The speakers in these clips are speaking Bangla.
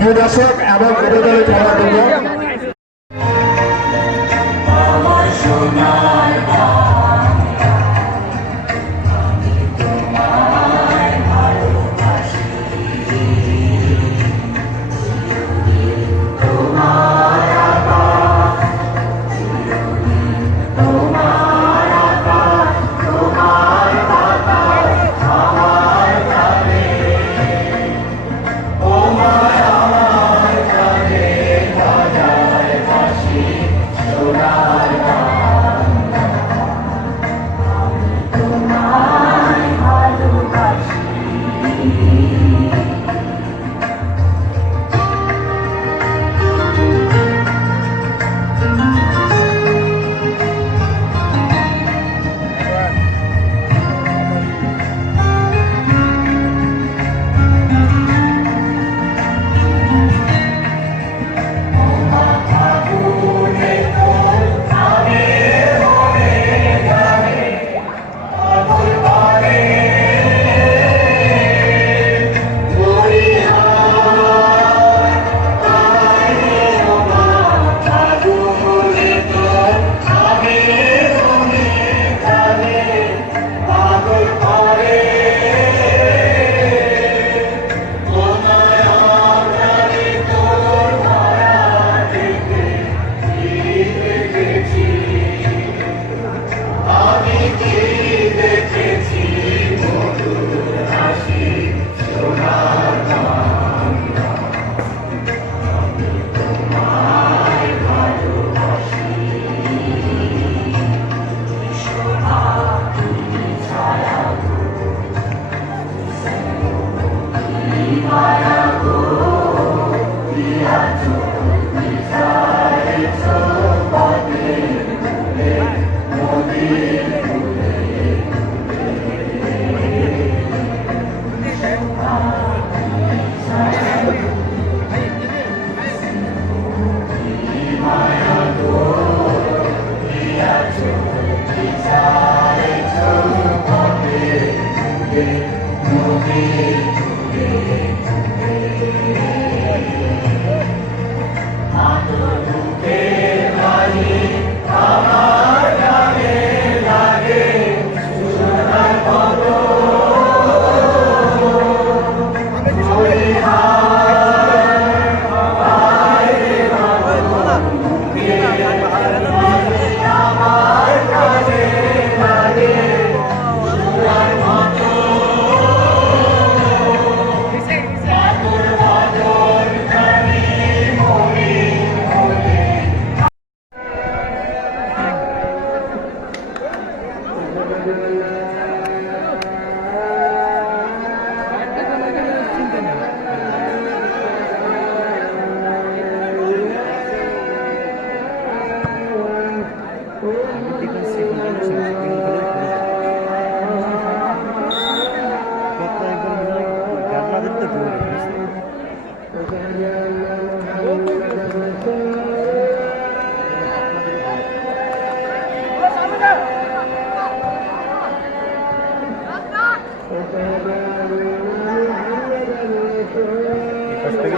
প্রিয় দর্শক এবং বিনোদনের খেলার জন্য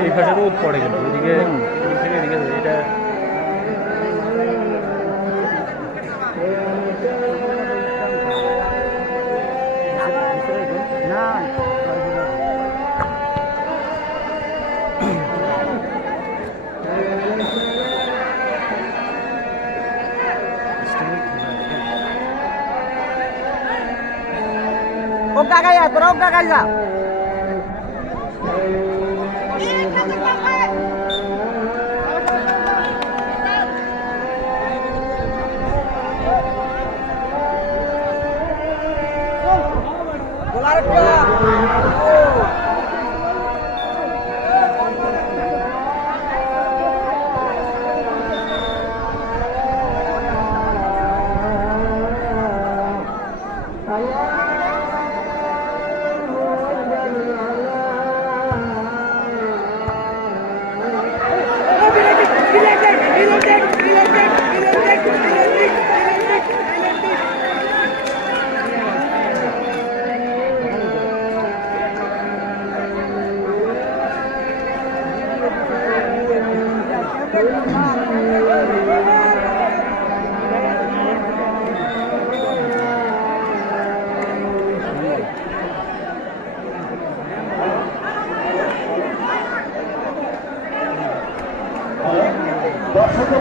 এই পাশে রোদ পড়ে কিন্তু ওইদিকে থেকে এদিকে এটা Oga kaya, pero oga kaya. দর্শকের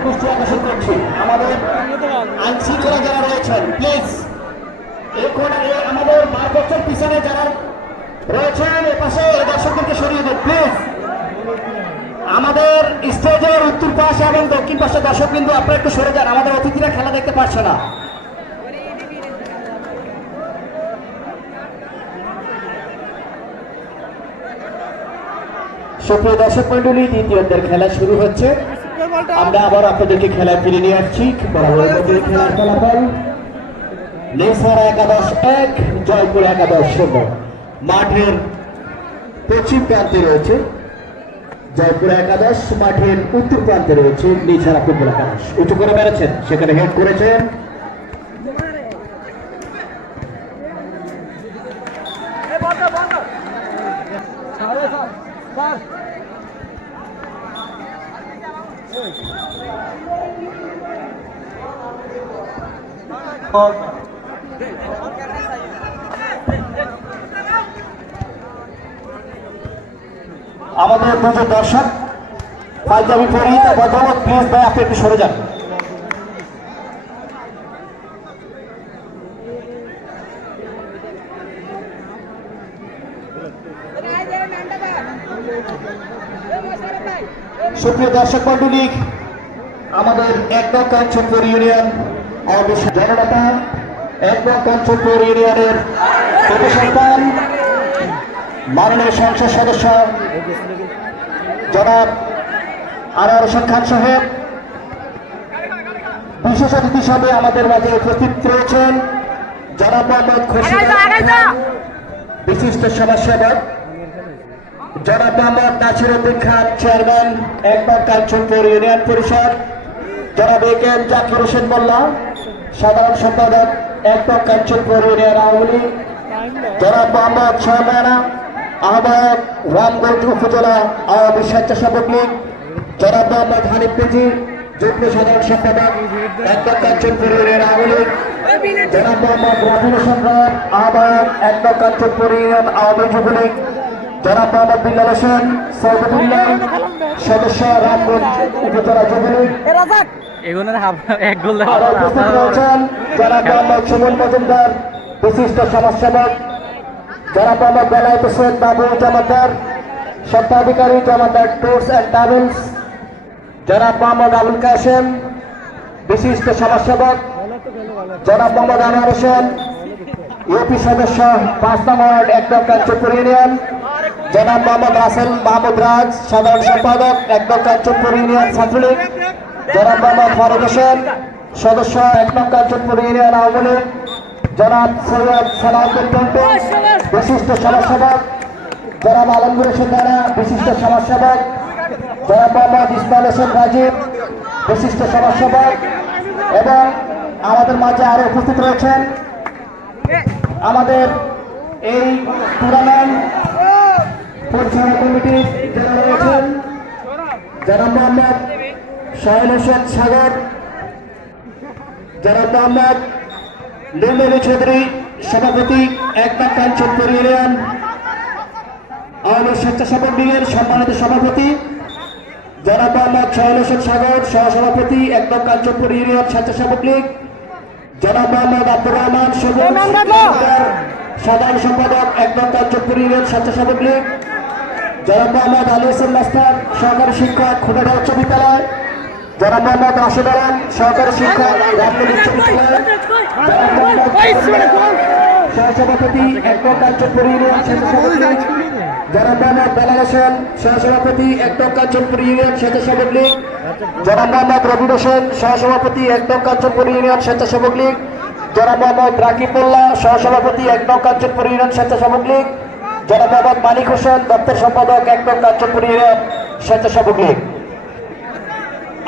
দৃষ্টি আকর্ষণ করছি আমাদের আইন শৃঙ্খলা যারা রয়েছেন প্লিজ আমাদের মার্কেটের পিছনে যারা রয়েছেন এ পাশে দর্শকদেরকে সরিয়ে দেন প্লিজ। আমাদের স্টেজের উত্তর পাশে এবং দক্ষিণ পাশে দর্শক কিন্তু আপনারা একটু সরে যান, আমাদের অতিথিরা খেলা দেখতে পারছে না। সুপ্রিয় দর্শক মন্ডলী, দ্বিতীয়দের খেলা শুরু হচ্ছে। আমরা আবার আপনাদেরকে খেলায় ফিরে নিয়ে আসছি। খেলার ফলাফল নেসারা 11-1, জয়পুর 11-0। মাঠের পশ্চিম প্রান্তে রয়েছে জয়পুর 11, মাঠের উত্তর প্রান্তে রয়েছে নেসারা ফুটবল 11। উঁচু করে বেড়েছেন, সেখানে হেড করেছেন আমাদের দুজন দর্শক পাঞ্জাবি ফরিদ বদলত, প্লিজ ভাই আপনি একটু সরে যান। সুপ্রিয় দর্শক মন্ডলী, আমাদের একদম কাঞ্চনপুর ইউনিয়ন জননেতা একদম কাঞ্চনপুর ইউনিয়নের প্রতিসন্তান মাননীয় সংসদ সদস্য জনাব আনোয়ার হোসেন খান সাহেব, বিশেষ অতিথি হিসাবে আমাদের মাঝে উপস্থিত রয়েছেন জনাব মোহাম্মদ খুরশিদ বিশিষ্ট সমাজসেবক, জনাব মোহাম্মদ নাসির উদ্দিন খান চেয়ারম্যান একদম কাঞ্চনপুর ইউনিয়ন পরিষদ, জনাব এ.কে.এম. জাকির হোসেন মোল্লা সাধারণ সম্পাদক একদম কাঞ্চনপুর ইউনিয়ন আওয়ামী লীগ, জনাব মোহাম্মদ শাহবানা আহ্বায়ক রামগঞ্জ উপজেলা আওয়ামী স্বেচ্ছাসেবক লীগ, জনাব মোহাম্মদ হানিফ পিজি যুগ্ম সাধারণ সম্পাদক একদম কাঞ্চনপুর ইউনিয়ন আওয়ামী লীগ, জনাব মোহাম্মদ রাফিল হোসেন রায় আহ্বায়ক একদম কাঞ্চনপুর ইউনিয়ন আওয়ামী যুবলীগ, জনাব মোহাম্মদ বিল্লাল হোসেন সৌদুল্লাহ সদস্য রামগঞ্জ উপজেলা যুবলীগ। এক গোল আরো উপস্থিত রয়েছেন জনাব মোহাম্মদ সুমন মজুমদার বিশিষ্ট সমাজসেবক, জনাব মোহাম্মদ বেলায়েত হোসেন বাবু জমাদার স্বত্বাধিকারী জমাদার ট্যুরস অ্যান্ড ট্রাভেলস, জনাব মোহাম্মদ আবুল কাসেম বিশিষ্ট সমাজসেবক, জনাব মোহাম্মদ আনোয়ার হোসেন ইউপি সদস্য 5 নং ওয়ার্ড একদম কাঞ্চনপুর ইউনিয়ন, জনাব মোহাম্মদ রাসেল মাহমুদ রাজ সাধারণ সম্পাদক একদম কাঞ্চনপুর ইউনিয়ন ছাত্রলীগ, জনাব মোহাম্মদ ফারুক হোসেন সদস্য একদম কাঞ্চনপুর ইউনিয়ন আওয়ামী লীগ, জনাব সৈয়দ সালাউদ্দিন টন্টু বিশিষ্ট সমাজসেবক, জনাব আলমগীর হোসেন রানা বিশিষ্ট সমাজসেবক, জনাব মোহাম্মদ ইসমাইল হোসেন রাজীব বিশিষ্ট সমাজসেবক, এবং আমাদের মাঝে আরো উপস্থিত রয়েছেন আমাদের এই টুর্নামেন্ট পরিচালনা কমিটির যারা রয়েছেন জনাব মোহাম্মদ শাহিন হোসেন সাগর, জনাব মোহাম্মদ লিমলি চৌধুরী সভাপতি একদম কাঞ্চনপুর ইউনিয়ন আওয়ামী স্বেচ্ছাসেবক লীগের সম্মানিত সভাপতি, জনাব মোহাম্মদ শাহিন হোসেন সাগর সহসভাপতি একদম কাঞ্চনপুর ইউনিয়ন স্বেচ্ছাসেবক লীগ, জনাব মোহাম্মদ আব্দুর রহমান সাধারণ সম্পাদক একদম কাঞ্চনপুর ইউনিয়ন স্বেচ্ছাসেবক লীগ, জনাব মোহাম্মদ আলী হোসেন মাস্টার সহকারী শিক্ষক খুলনা উচ্চ বিদ্যালয়, জনাব মোহাম্মদ রাশেদ আলম সহকারী শিক্ষক রামপুর উচ্চ বিদ্যালয়, সহসভাপতি একদম কাঞ্চনপুর ইউনিয়ন স্বেচ্ছাসেবক লীগ, জনাব মোহাম্মদ বেলাল হোসেন সহসভাপতি একদম কাঞ্চনপুর ইউনিয়ন স্বেচ্ছাসেবক লীগ, জনাব মোহাম্মদ রবিউল হোসেন সহসভাপতি একদম কাঞ্চনপুর ইউনিয়ন স্বেচ্ছাসেবক লীগ, জনাব মোহাম্মদ রাকিব মোল্লা সহসভাপতি একদম কাঞ্চনপুর ইউনিয়ন স্বেচ্ছাসেবক লীগ, জনাব মোহাম্মদ মানিক হোসেন দপ্তর সম্পাদক একদম কাঞ্চনপুর ইউনিয়ন স্বেচ্ছাসেবক লীগ।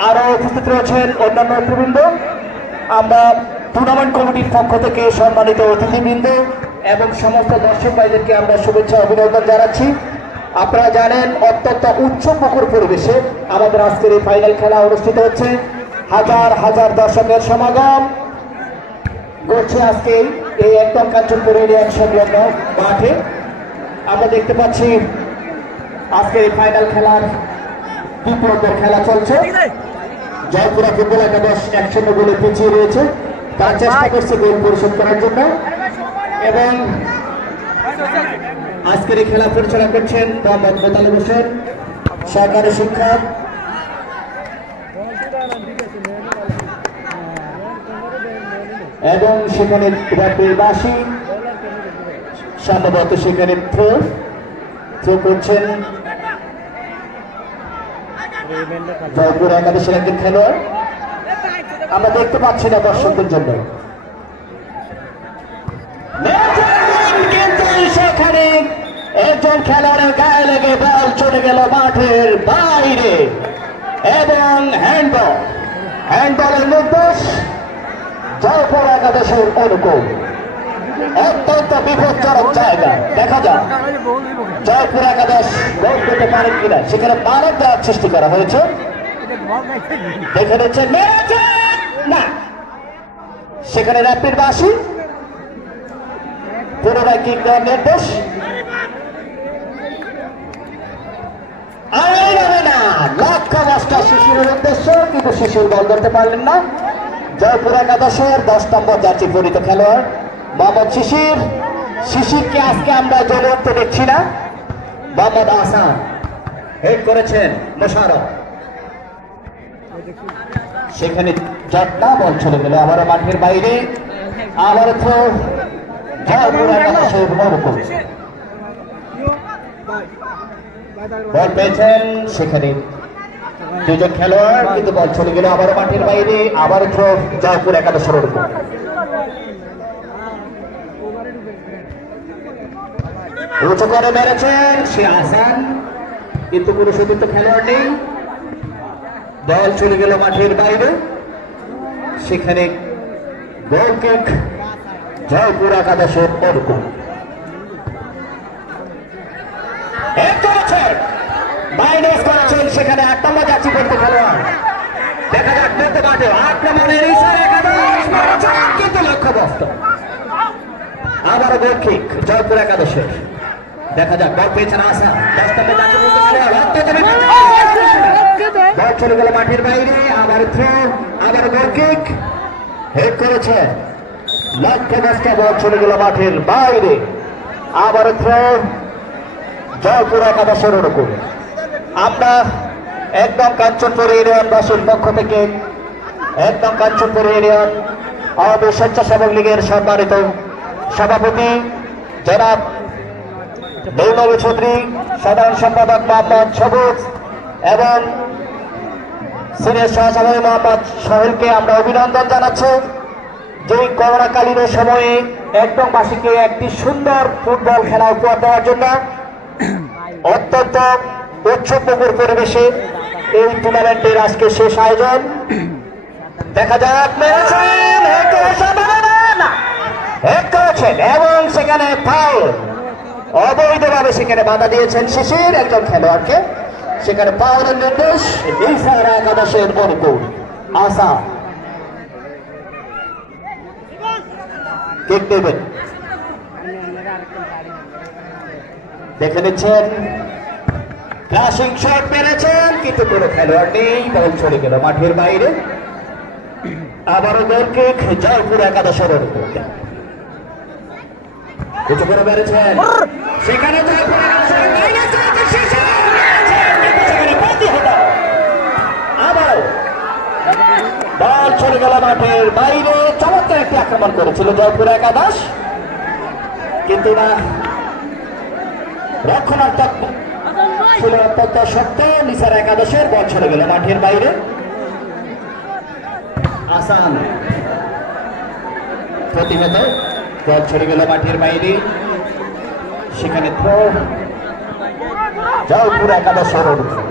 আরো উপস্থিত রয়েছেন অন্যান্য নেতৃবৃন্দ। আমরা টুর্নামেন্ট কমিটির পক্ষ থেকে সম্মানিত অতিথিবৃন্দ এবং সমস্ত দর্শক ভাইদেরকে আমরা শুভেচ্ছা অভিনন্দন জানাচ্ছি। আপনারা জানেন অত্যন্ত উচ্চ মুখর পরিবেশে আমাদের আজকের এই ফাইনাল খেলা অনুষ্ঠিত হচ্ছে। হাজার হাজার দর্শকের সমাগম ঘটছে আজকে এই একদম কাঞ্চনপুর ইউনিয়ন সংলগ্ন মাঠে। আমরা দেখতে পাচ্ছি আজকের এই ফাইনাল খেলার দ্বিতীয় খেলা চলছে। জয়পুরা ফুটবল একাদশ 1-0 গোলে পিছিয়ে রয়েছে। তারা চেষ্টা করছে গোল পরিশোধ করার জন্য এবং আজকের এই খেলা পরিচালনা করছেন মোহাম্মদ মোতালেব হোসেন, সরকারি শিক্ষক। এবং সেখানে বাসী সম্ভবত সেখানে থ্রো করছেন জয়পুর একাদশের একজন খেলোয়াড়। আমরা দেখতে পাচ্ছি না দর্শকদের জন্য, কিন্তু সেখানে একজন খেলোয়াড়ের গায়ে লেগে বল চলে গেল মাঠের বাইরে এবং হ্যান্ডবলের নির্দেশ জয়পুর একাদশের অনুকূল। অত্যন্ত বিপজ্জনক জায়গা। দেখা যাক জয়পুর একাদশ গোল করতে পারেন কিনা। সেখানে মানব দেওয়ার সৃষ্টি করা হয়েছে। দেখে নিচ্ছেন না, সেখানে র্যাপিড বাসী পুনরায় কিক দেওয়ার নির্দেশ। লক্ষ্য নষ্ট শিশিরের উদ্দেশ্য, কিন্তু শিশির বল করতে পারলেন না। জয়পুর একাদশের 10 নম্বর জার্সি পরিহিত খেলোয়াড় মোহাম্মদ শিশিরকে আজকে আমরা জ্বলে উঠতে দেখছি না। মোহাম্মদ আসান হেড করেছেন মোশারফ, সেখানে জটলা বল চলে গেল আবারও মাঠের বাইরে। আবার থ্রো জয়পুর একাদশের অনুকূল। বল পেয়েছেন সেখানে দুজন খেলোয়াড়, কিন্তু বল চলে গেল আবারও মাঠের বাইরে। আবার থ্রো জয়পুর একাদশের অনুকূল। উঁচু করে মেরেছেন সে আসান, কিন্তু কোনো সতীর্থ খেলোয়াড় নেই। বল চলে গেল মাঠের বাইরে। সেখানে গোল কিক জয়পুর একাদশের অনুকূল। মাইনাস করেছেন সেখানে 8 নম্বর জার্সি পরিহিত খেলোয়াড়। দেখা যাক মধ্যে মাঠে আক্রমণের ইশারা একাদশ মারছেন, কিন্তু লক্ষ্যবস্ত। আবার গোল কিক জয়পুর একাদশের। দেখা যাক বল পেয়েছেন আশা। 10 নম্বর জার্সি পরিহিত খেলোয়াড় বল চলে গেল মাঠের বাইরে। আবার থ্রো, আবার গোল কিক হেড করেছেন লক্ষ্যবস্ত। বল চলে গেল মাঠের বাইরে। আবার থ্রো জয়পুর একাদশের অনুকূল। আমরা একদম কাঞ্চনপুর ইউনিয়নবাসীর পক্ষ থেকে একদম কাঞ্চনপুর ইউনিয়ন আওয়ামী স্বেচ্ছাসেবক লীগের সম্মানিত সভাপতি জনাব নৌনবী চৌধুরী, সাধারণ সম্পাদক মোহাম্মদ সবুজ এবং সিনিয়র সহসভাপতি মোহাম্মদ সোহেলকে আমরা অভিনন্দন জানাচ্ছি, যে করোনাকালীন সময়ে একদমবাসীকে একটি সুন্দর ফুটবল খেলা উপহার দেওয়ার জন্য অত্যন্ত উৎসবমুখর পরিবেশে এই টুর্নামেন্টের আজকে শেষ আয়োজন। দেখা যাক করেছেন এবং সেখানে ফাউল, অবৈধভাবে সেখানে বাধা দিয়েছেন শিশির একজন খেলোয়াড়কে। সেখানে ফাউলের নির্দেশ নিসার একাদশের অনুকূল। আশা কিক দেবেন, দেখে নিচ্ছেন ক্লাসিং শট মেরেছেন, কিন্তু কোনো খেলোয়াড় নেই। বল চলে গেল মাঠের বাইরে। আবারও গোল কিক জয়পুর একাদশের অনুকূল। উঁচু করে মেরেছেন সেখানে জয়পুর আবার বল চলে গেল মাঠের বাইরে। চমৎকার একটি আক্রমণ করেছিল জয়পুর একাদশ, কিন্তু না, রক্ষণাত্মক ছিল অত্যন্ত শক্ত নিসার একাদশের। বল চলে গেল মাঠের বাইরে। আসান প্রতিহত, বল চলে গেল মাঠের বাইরে। সেখানে থ্রো জয়পুর একাদশের অনুকূল।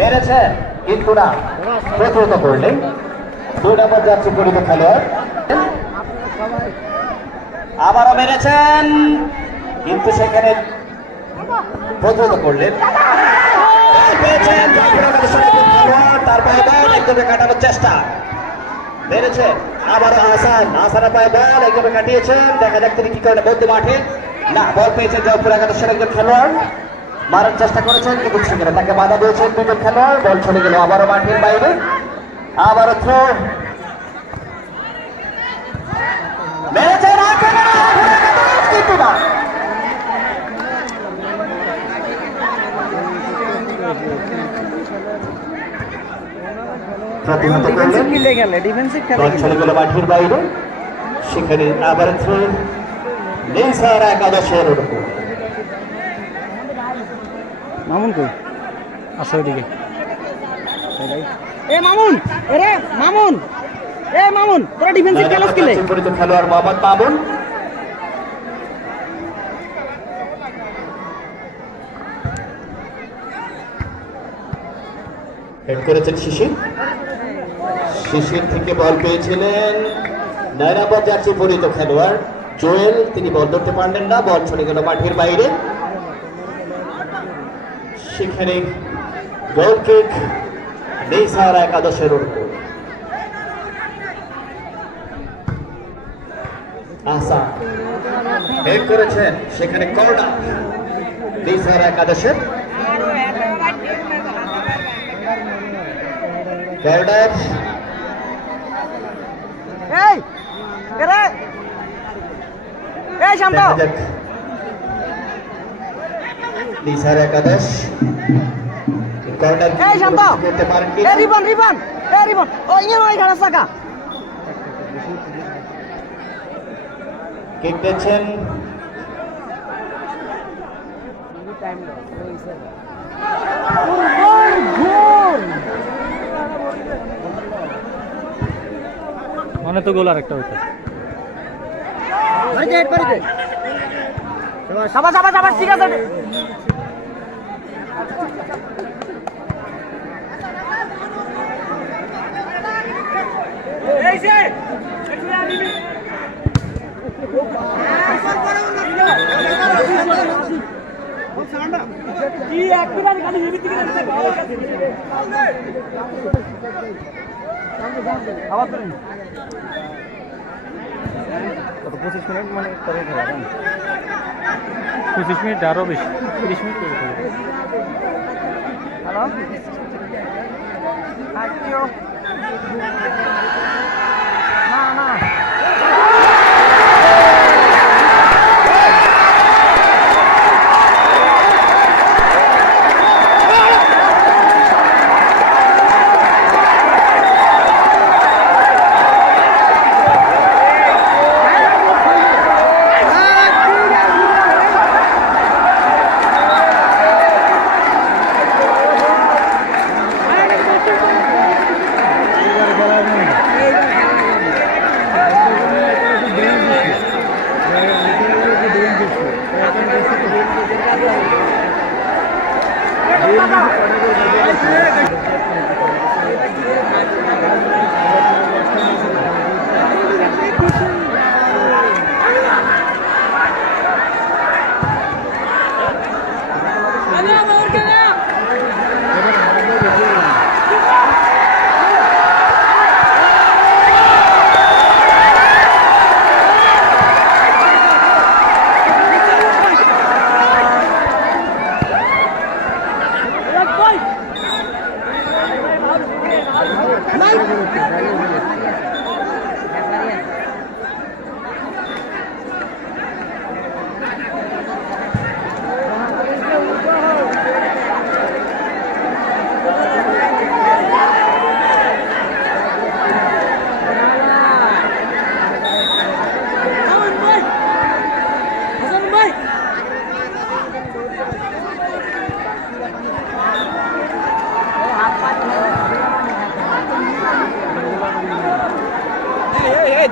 মেরেছে কিন্তু না, প্রতিহত করলেন 2 নম্বর জার্সি পরিহিত খেলোয়াড়। আবারও মেরেছেন কিন্তু সেখানে প্রতিহত করলেন। পেয়েছেন জয়পুর একাদশের একজন খেলোয়াড়, তার পায়ে বল একদমে কাটানোর চেষ্টা। মেরেছেন আবারও হাসানের পায়ে বল একদমে কাটিয়েছেন। দেখা যাক তিনি কি করেন মধ্য মাঠে। না, বল পেয়েছেন জয়পুর একাদশের একজন খেলোয়াড়, মারার চেষ্টা করেছেন কিন্তু সেখানে তাকে বাধা দিয়েছেন 2 জন খেলোয়াড়। বল চলে গেল আবারও মাঠের বাইরে। আবারও থ্রো মেরেছেন কিন্তু না, প্রতিহত করলেন। বল চলে গেল মাঠের বাইরে। সেখানে আবার থ্রো নেইসার একাদশের উপর। মামুন কই আসো এদিকে। এ মামুন, এরে মামুন, এ মামুন, তোরা ডিফেন্সিভ খেলোস কিলে? পরিচিত খেলোয়াড় মোহাম্মদ মামুন। হেড করেছেন শিশির। শিশির থেকে বল পেয়েছিলেন 9 নম্বর জার্সি পরিহিত খেলোয়াড় জোয়েল, তিনি বল ধরতে পারলেন না। বল চলে গেল মাঠের বাইরে। সেখানে গোল কিক নেইসার একাদশের উপর। আসান হেড করেছেন, সেখানে কর্নার নেইসার একাদশের। কর্নার এই এরে এই শান্ত, নেইসার একাদশ কর্নার এই শান্ত, করতে পারেন কি? এ রিবন রিবন, এ রিবন ও ইয়ে ওই ঘাড়া সাকা কিক দিচ্ছেন মানে তো গোল আর একটা হইতো। বাড়িতে হেড বাড়িতে সাবাস সাবাস সাবাস, ঠিক আছে। এই যে কি একবার গালি হেবি দিকে আবার করেন কত 25 মিনিট মানে করে খেলা 25 মিনিট আরো বেশি 30 মিনিট করে খেলা। হ্যালো আইও না না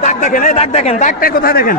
দাগ দেখেন, এই দাগ দেখেন, দাগটা কোথায় দেখেন?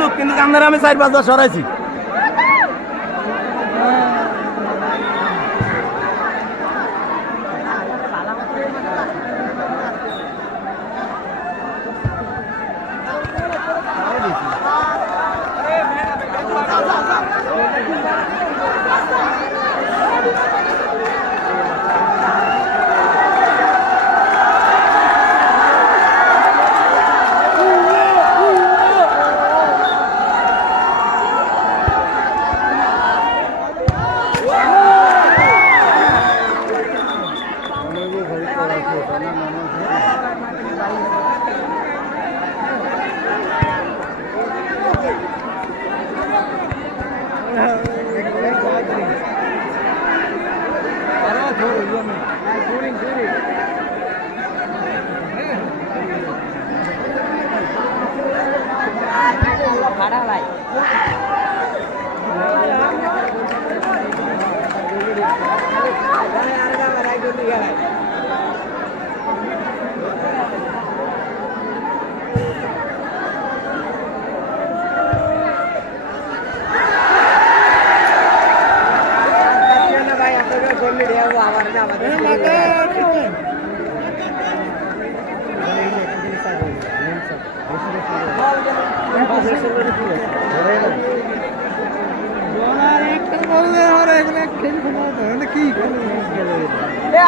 লোক কিন্তু কান্দারে আমি 4-5 বার সরাইছি।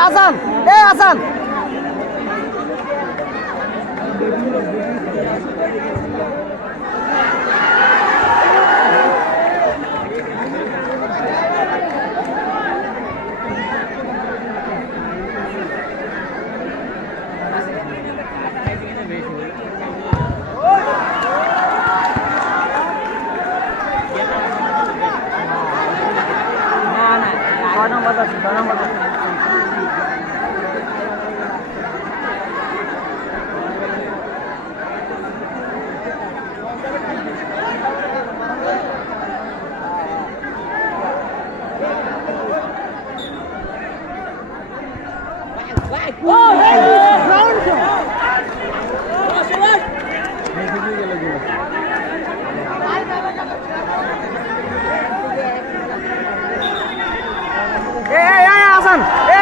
আসান আসান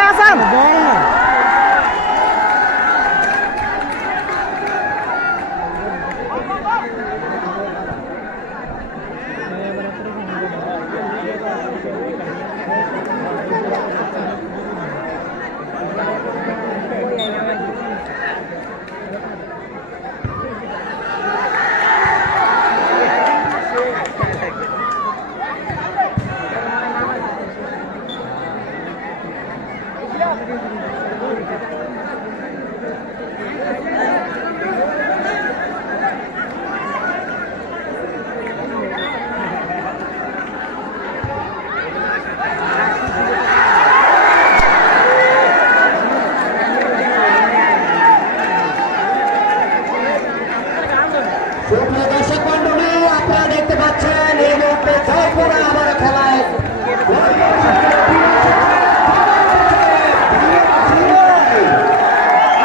আসান দর্শক মন্ডলী, আপনারা দেখতে পাচ্ছেন এই মুহূর্তে জয়পুরে আবার খেলায়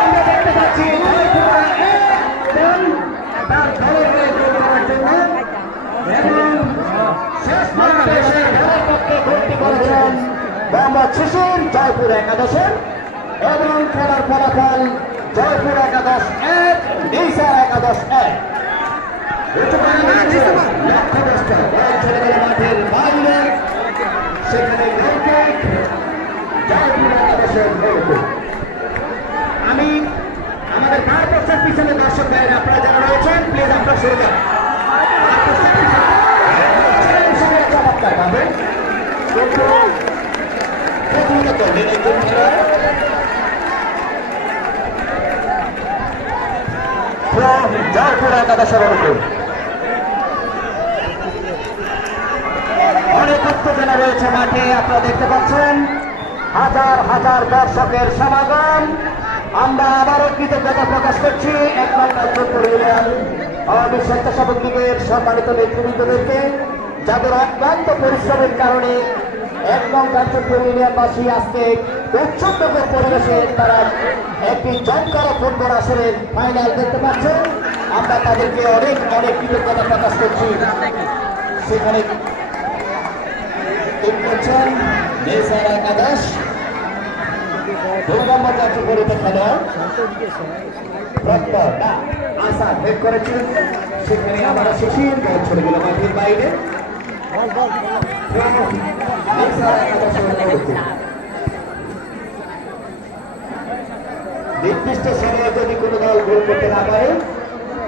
আমরা দেখতে পাচ্ছি তার দলের হয়ে গোল করার জন্য এবং শেষ মুহূর্তে এসে খেলার পক্ষে গোলটি করেছেন মোহাম্মদ শিশির জয়পুর একাদশের এবং খেলার ফলাফল জয়পুর একাদশ 1, ডিসার একাদশ 1। পিছনে দর্শক ভাইয়েরা আপনারা যারা রয়েছেন প্লিজ আপনারা সরে যান চমৎকার ভাবে প্রতিহত করলেন একজন খেলোয়াড় জয়পুর একাদশের অনুকূল অনেক উত্তেজনা রয়েছে মাঠে আপনারা দেখতে পাচ্ছেন হাজার হাজার দর্শকের সমাগম আমরা আবারও কৃতজ্ঞতা প্রকাশ করছি এক নম্বর জয়পুর ইউনিয়ন আওয়ামী স্বেচ্ছাসেবক লীগের সম্মানিত নেতৃবৃন্দদেরকে যাদের অক্লান্ত পরিশ্রমের কারণে এক নম্বর জয়পুর ইউনিয়নবাসী আজকে উৎসবমুখর পরিবেশে তারা একটি জমকার ফুটবল আসরের ফাইনাল দেখতে পাচ্ছেন আমরা তাদেরকে অনেক অনেক কৃতজ্ঞতা প্রকাশ করছি সেখানে করছেন নেসার একাদশ 2 নম্বর যাচ্ছে পরিতে খেলোয়াড় প্রত্যয় না আশা ভেদ করেছেন সেখানে আমরা শিশির বল ছড়ে গেল মাঠের বাইরে নেসার একাদশ নির্দিষ্ট সময়ে যদি কোনো দল গোল করতে না পারে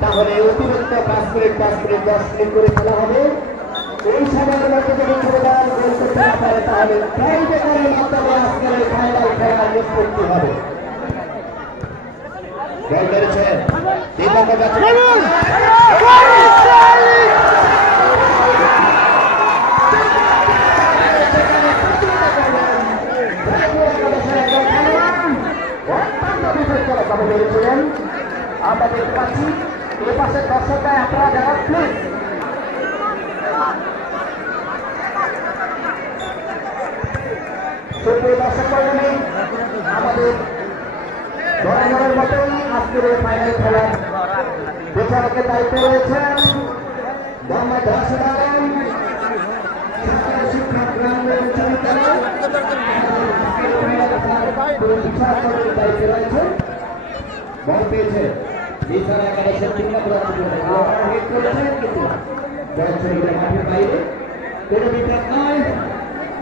তাহলে অতিরিক্ত 5 মিনিট 10 মিনিট করে খেলা হবে এই সময়ের মধ্যে যদি কোনো দল গোল করতে না পারে তাহলে টাইব্রেকারের মাধ্যমে আজকের এই ফাইনাল খেলার নিষ্পত্তি হবে গোল করেছেন আমরা দেখতে পাচ্ছি এ পাশের দর্শকরা আপনারা যারা প্লিজ দর্শক মন্ডলী আমাদের ধরানোর মতোই আজকের এই ফাইনাল খেলার প্রচারকের দায়িত্বে রয়েছেন মোহাম্মদ রাশেদ আলম শিক্ষক গ্রামের দায়িত্বে রয়েছে বল পেয়েছে নেসার একাদশের 3 নম্বর হেড করেছেন কিন্তু বল চলে গেল মাঠের বাইরে কোনো বিপদ নয়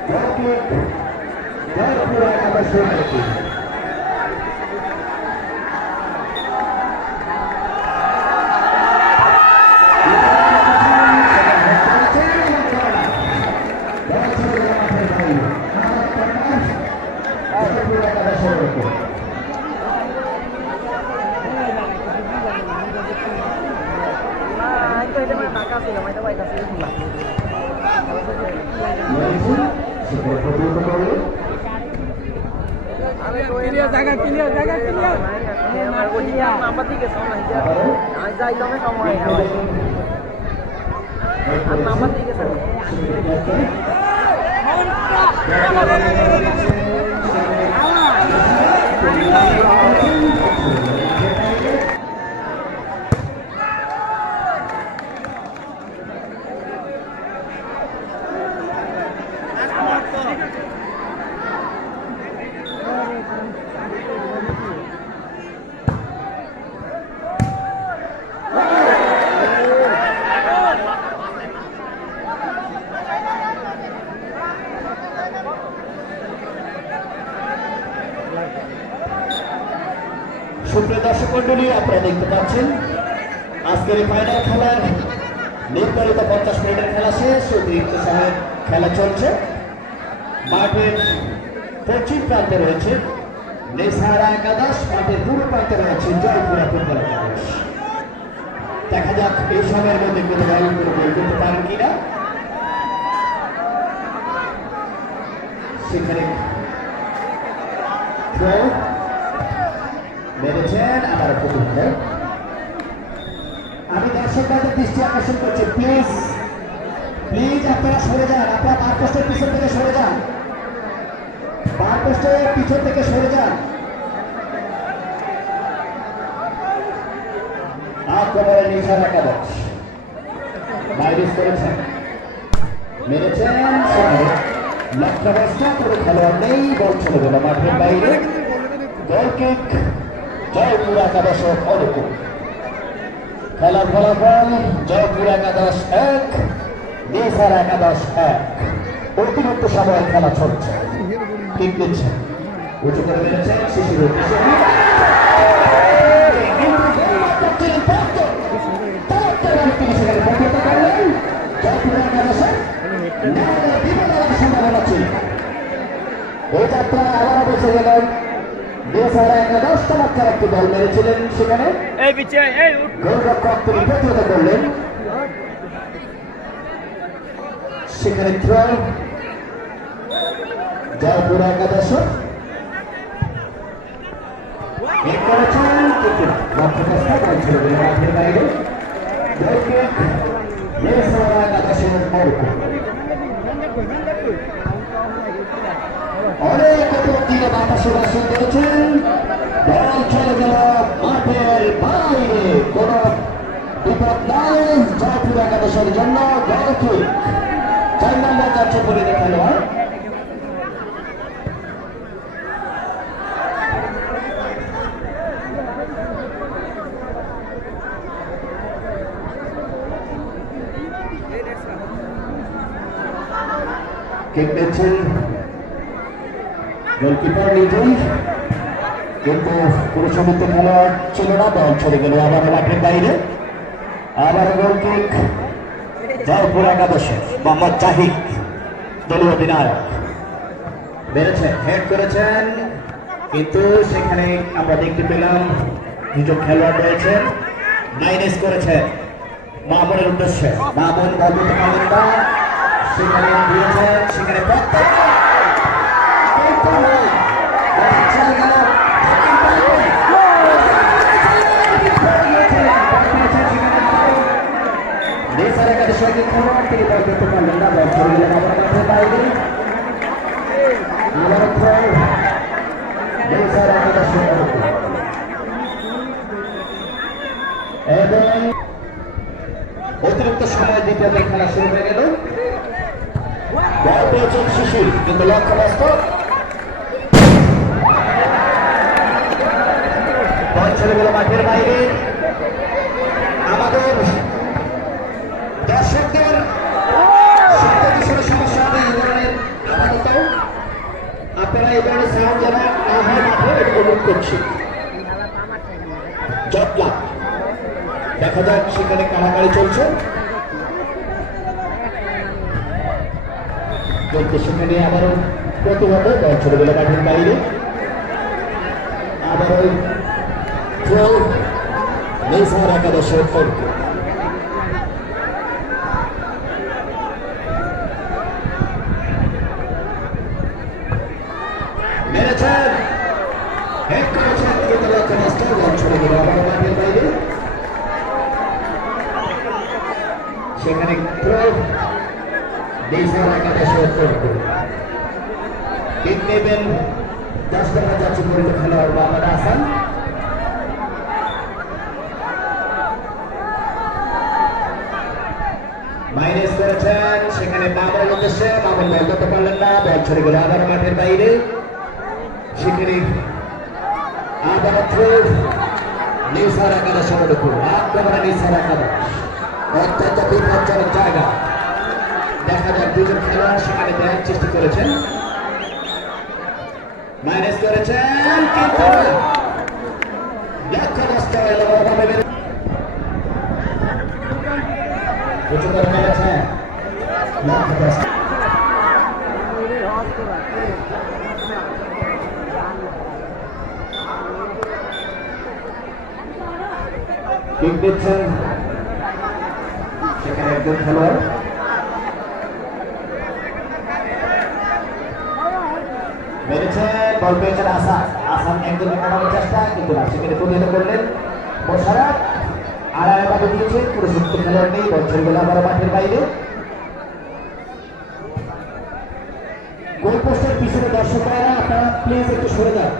বল কিক জয়পুর একাদশের অনুকূল সুপ্রিয় দর্শক মন্ডলী আপনারা দেখতে পাচ্ছেন আজকের এই ফাইনাল খেলার নির্ধারিত 50 মিনিটের খেলা শেষ অতিরিক্ত সময়ের খেলা চলছে মাঠের পশ্চিম প্রান্তে রয়েছে নেসার একাদশ মাঠের পূর্ব প্রান্তে রয়েছে জয়পুর ফুটবল একাদশ দেখা যাক এই সময়ের মধ্যে কোনো দল গোল করতে পারেন কিনা সেখানে মেরেছেন আবার প্রতিভাবে আমি দর্শকদের দৃষ্টি আকর্ষণ করছি প্লিজ প্লিজ আপনারা সরে যান আপনারা বার পোস্টের পিছন থেকে সরে যান বার পোস্টের পিছন থেকে সরে যান আক্রমণে নেসার একাদশ বাইরিশ করেছেন মেরেছেন লক্ষ্যভ্রষ্ট কোনো খেলোয়াড় নেই বল চলে গেল মাঠের বাইরে গোল কিক জয়পুর একাদশ অনুকূল খেলার ফলাফল জয়পুর একাদশ 1 নেসার একাদশ 1 অতিরিক্ত সময় খেলা চলছে ঠিক দিচ্ছেন উঁচু করে দিয়েছেন শিশির এই যাত্রায় আবারও বেঁচে গেলেন বেসারা একাদশ চমৎকার একটি বল মেরেছিলেন সেখানে এই পিছে এই গোলরক্ষক তিনি প্রতিহত করলেন সেখানে থ্রো জয়পুর একাদশ করেছেন কিন্তু লক্ষ্যগ্রস্ত বল ছিল মাঠের বাইরে বেসারা একাদশের বর্গ অনেক দিকে বাতাসে বাসন করেছেন বল চলে গেল মাঠের বাইরে কোন বিপদ নাই জয়পুর একাদশের জন্য গোল কিক 4 নম্বর যাচ্ছে পরিণত খেলোয়াড় কিক দিচ্ছেন গোলকিপার নিজেই কিন্তু কোনো সমস্ত খেলোয়াড় ছিল না বল চলে গেল আবার মাঠের বাইরে আবার গোল কিক জয়পুর একাদশে মোহাম্মদ জাহিদ দলীয় অধিনায়ক বেড়েছেন হেড করেছেন কিন্তু সেখানে আমরা দেখতে পেলাম দুজন খেলোয়াড় রয়েছেন মাইনাস করেছেন মামুনের উদ্দেশ্যে মামুন বল দিতে পারলেন না সেখানে দিয়েছেন সেখানে তিনি বল করতে পারলেন না বল চলে গেলেন আমার মাঠের বাইরে এবং অতিরিক্ত সময় দ্বিতীয়তে খেলা শুরু হয়ে গেল বল পেয়েছেন শিশির কিন্তু লক্ষ্যবস্ত বল চলে গেল মাঠের বাইরে আমাদের দর্শকদের সমস্যা হবে এই ধরনের আপাতত আপনারা এই ধরনের সাউন্ড যেন না হয় মাঠে অনুরোধ করছি জটলা দেখা যাক সেখানে কাড়াকাড়ি চলছে কিন্তু সেখানে আবারও প্রতিভাবে বল চলে গেল মাঠের বাইরে আবারও নেসার একাদশের ফর্ক মেরেছেন হেড করেছেন কিন্তু লক্ষ্যবস্ত বল চলে গেল আবার মাঠের বাইরে সেখানে নেসার একাদশের ফর্ক কিক নেবেন 10 নম্বর যাচ্ছে পরিচিত খেলোয়াড় মোহাম্মদ হাসান মাইনাস করেছেন সেখানে মামুনের উদ্দেশ্যে মামুন বল করতে পারলেন না বল ছেড়ে গেল আবার মাঠের বাইরে সেখানে আবার নেসার একাদশের উপর আক্রমণে নেসার একাদশ অত্যন্ত বিপজ্জনক জায়গা দেখা যাক দুজন খেলোয়াড় সেখানে ব্যাগ সৃষ্টি করেছেন মাইনাস করেছেন কিন্তু লক্ষ্যবস্ত এলো উঁচু করে মেরেছেন লক্ষ্যবস্ত কিক দিচ্ছেন সেখানে একজন খেলোয়াড় মেরেছেন বল পেয়েছেন আসান একজনের কাটানোর চেষ্টা কিন্তু না সেখানে প্রতিহত করলেন মোশাররফ আড়াআড়িভাবে দিয়েছে পুরো সুস্থ খেলোয়াড় নেই বল ছেড়ে গেল আবার মাঠের বাইরে গোলপোস্টের পিছনে দর্শকরা আপনারা প্লিজ একটু সরে যান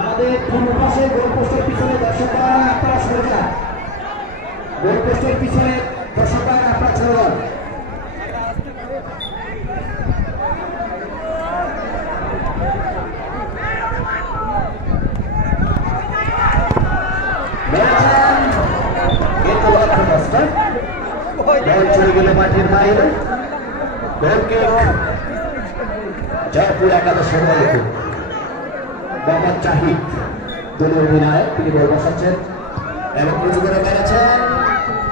আমাদের পূর্ব পাশে গোলপোস্টের পিছনে দর্শকরা আপনারা সরে যান গোলপোস্টের পিছনে দর্শকরা আপনারা সরে যান চলে গেল মাঠের বাইরে জয়পুর একাদশের মোহাম্মদ জাহিদ দলীয় অধিনায়ক তিনি বল বসাচ্ছেন এবং প্রচুর করে মেরেছেন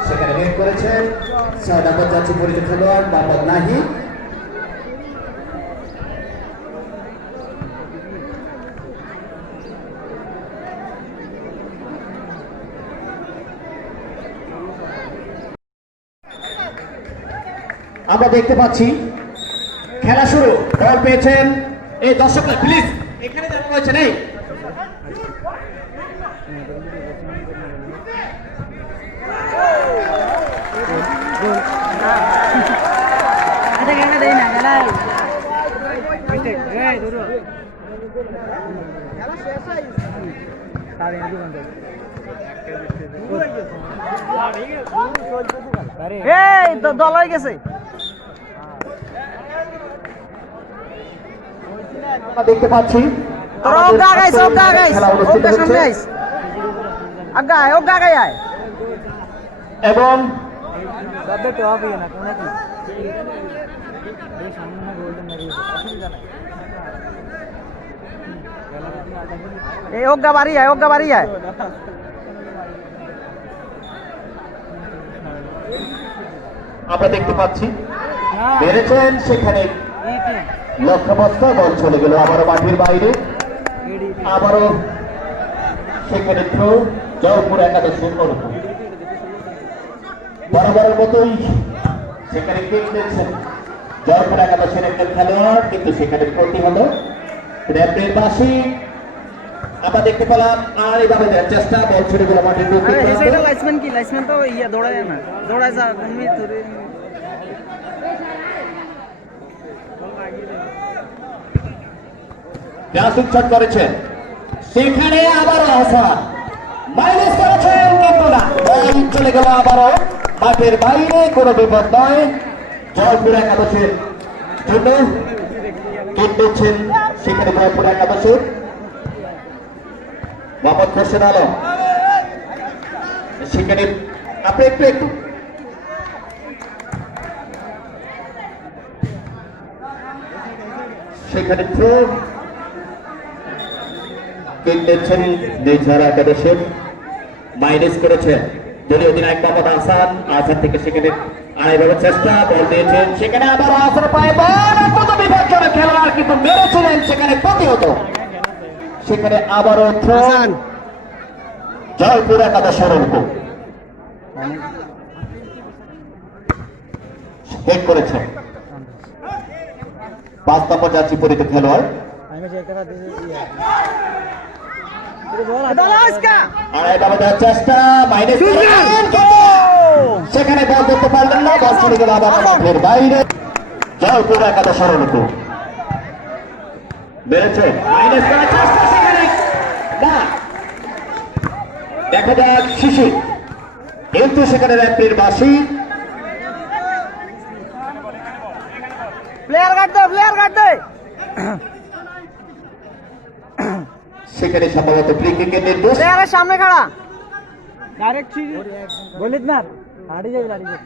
সেখানে বের করেছেন 6 নম্বর যাচ্ছে পরিচিত খেলোয়াড় মোহাম্মদ নাহিদ আমরা দেখতে পাচ্ছি খেলা শুরু। বল পেয়েছেন এই দর্শকরা, প্লিজ এখানে দাঁড়ানো হয়েছে নেই। এই দল হয়ে গেছে। আমরা দেখতে পাচ্ছি তোরা ওগা গাইস, ওগা গাইস, খেলা অনুষ্ঠিত ওগা সামনে হচ্ছে আইস। আগা আয়, ওগা গায় আয়। এবং এই ওগা বাড়ি আয়, ওগা বাড়ি আয়। আমরা দেখতে পাচ্ছি বেড়েছেন সেখানে লক্ষ্যবস্তা, বল চলে গেল আবারও মাঠের বাইরে। আবারও সেখানে থ্রো, জয়পুর একাদশের অনুকূল। বরাবরের মতোই সেখানে কিক নিচ্ছেন জয়পুর একাদশের একজন খেলোয়াড়, কিন্তু সেখানে ক্ষতি হলো রেফারির পাশে। আমরা দেখতে পেলাম আর এভাবে দেওয়ার চেষ্টা, বল ছুটে গেল মাঠের আরে দক্ষিণ এই প্রান্তে। সাইডে লাইসম্যান কি? লাইসম্যান তো ইয়া দৌড়ায় না, দৌড়ায় যা তুমি ধরে। ব্যাসিক শট করেছেন সেখানে আবারও হাসান মাইনাস করেছেন, কিন্তু না, বল চলে গেল আবারও মাঠের বাইরে। কোনো বিপদ নয়, জয়পুর একাদশের জন্য কিক দিচ্ছেন সেখানে জয়পুর একাদশের মোহাম্মদ হোসেন আলম। সেখানে আপনি একটু সেখানে থ্রো কিক দিচ্ছেন নির্ঝারা একাদশের, মাইনাস করেছেন দলীয় অধিনায়ক মোহাম্মদ হাসান। আসান থেকে সেখানে আড়াইভাবে চেষ্টা, বল দিয়েছেন সেখানে আবার হাসান পায় বল, অত্যন্ত বিপজ্জনক খেলোয়াড়, কিন্তু মেরেছিলেন সেখানে প্রতিহত। সেখানে আবারও থ্রো, জয়পুর একাদশের অনুকূল। হেড করেছেন 5 নম্বর জার্সি পরিহিত খেলোয়াড়। আড়াইভাবে দেওয়ার চেষ্টা, মাইনাস করেছেন, কিন্তু সেখানে বল করতে পারলেন না, বল চলে গেল আবার মাঠের বাইরে। জয়পুর একাদশের অনুকূল বেড়েছে, মাইনাস করার চেষ্টা সেখানে না, দেখা যাক শিশির, কিন্তু সেখানে রেফারির বাঁশি। প্লেয়ার কাট দে, প্লেয়ার কাট দে। সেখানে সম্ভবত ফ্রি কিকের নির্দেশ। প্লেয়ারের সামনে খাড়া ডাইরেক্ট বলিত না হাড়ি যাবে লাড়ি যাবে।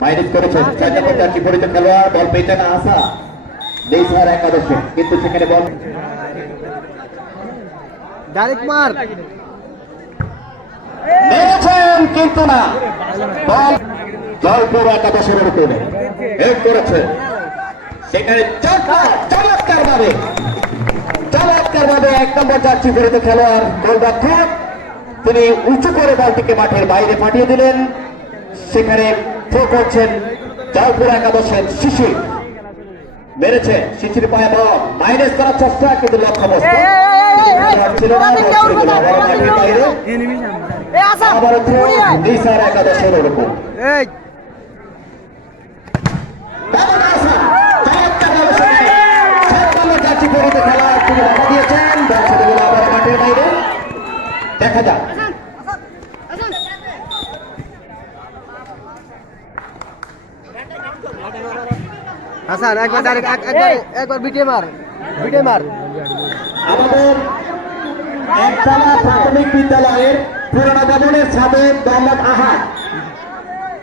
মাইনাস করেছেন 4 নম্বর জার্সি পরিহিত খেলোয়াড়, বল পেয়েছে না আশা নির্ঝারা একাদশে, কিন্তু সেখানে বল ডাইরেক্ট মার মেরেছেন, কিন্তু না, বল জয়পুর একাদশের অনুকূলে। হেড করেছে সেখানে চমৎকার ভাবে 1 নম্বর জার্সি পরিহিত খেলোয়াড় গোলরক্ষক, তিনি উঁচু করে বলটিকে মাঠের বাইরে পাঠিয়ে দিলেন। সেখানে থ্রো করছেন জয়পুর একাদশের শিশির, মেরেছে শিশির পায়ে বল, মাইনাস করার চেষ্টা, কিন্তু লক্ষ্যবস্ত ছিল না, বল চলে গেল আবারও মাঠের বাইরে। আবারও থ্রো, নির্ঝারা একাদশের অনুকূল। দেখা যাক হাসান একবার ডাইরেক্ট একবার বিটে মার, বিটে মার। আমাদের একতলা প্রাথমিক বিদ্যালয়ের পুরোনো ভবনের ছাদে মোহাম্মদ আহাদ,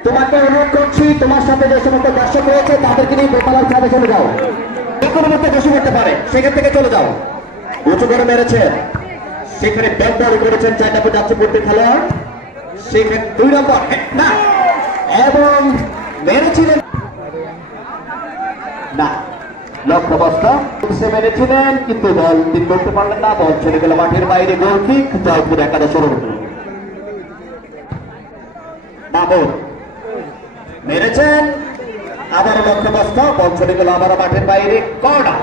তোমাকে অনুরোধ করছি তোমার সাথে যে সমস্ত দর্শক রয়েছে তাদেরকে নিয়ে দোতলার ছাদে চলে যাও, যে কোনো মধ্যে বসে করতে পারে সেখান থেকে চলে যাও। উঁচু করে মেরেছে সেখানে ব্যাট বল করেছেন 4 নম্বর জার্সি পরিহিত খেলোয়াড়, সেখানে 2 নম্বর না, এবং মেরেছিলেন না, লক্ষ্যবস্তা মেরেছিলেন, কিন্তু বল ঠিক করতে পারলেন না, বল চলে গেল মাঠের বাইরে। গোল কিক জয়পুর একাদশের অনুকূল। মামুন মেরেছেন আবার লক্ষ্যবস্ত বল চলে গেল আবার মাঠের বাইরে কর্নার